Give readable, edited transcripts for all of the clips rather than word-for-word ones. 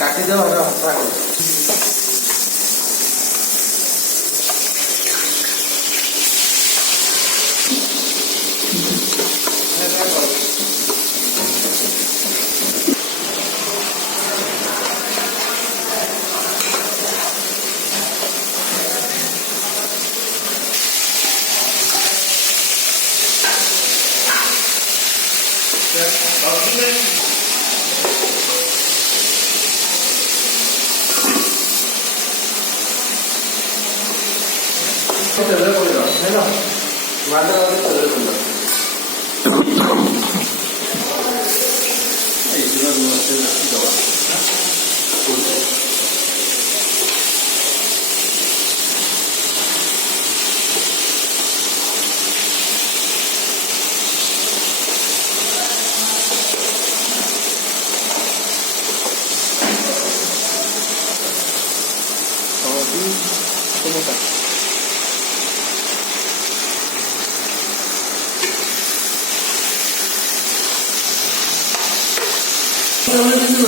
কাটিদেও এটা হসা তেলের করে দাও তাই না মাথা তেলের করে দাও এই জন্য দেওয়া ¿Cómo está?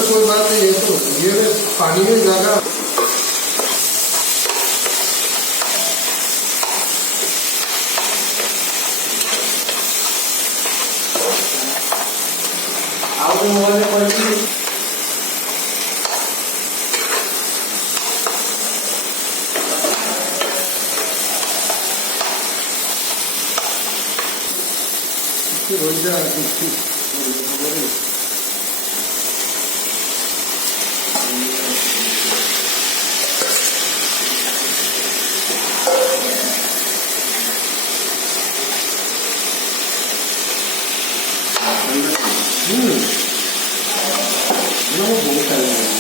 कोई बात नहीं है तो ये पानी में ज़्यादा आपको मोबाइल में पढ़ी रोजा 너무 못하는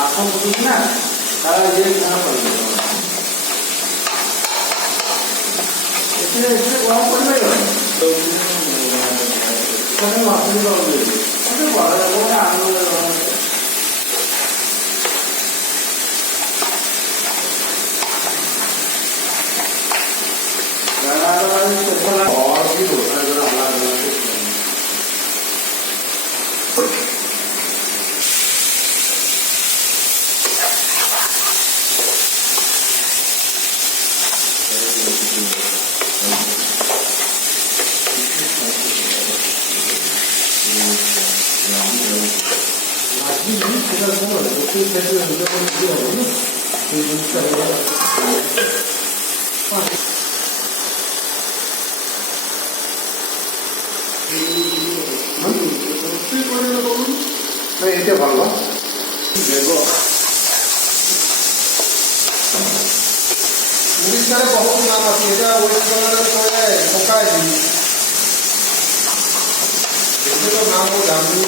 आपको पूछना सारा ये कहाँ पर इसलिए वहाँ पर नहीं है तो मैंने वहाँ पर नहीं अरे वाला वो ना आने और भी होता है जरा अलग এটা ভালো দেখো উড়িষ্যার বহুত নাম আছে এটা ওয়েস্ট বেঙ্গলের পরে ঠোকায় দিই নাম ও জানি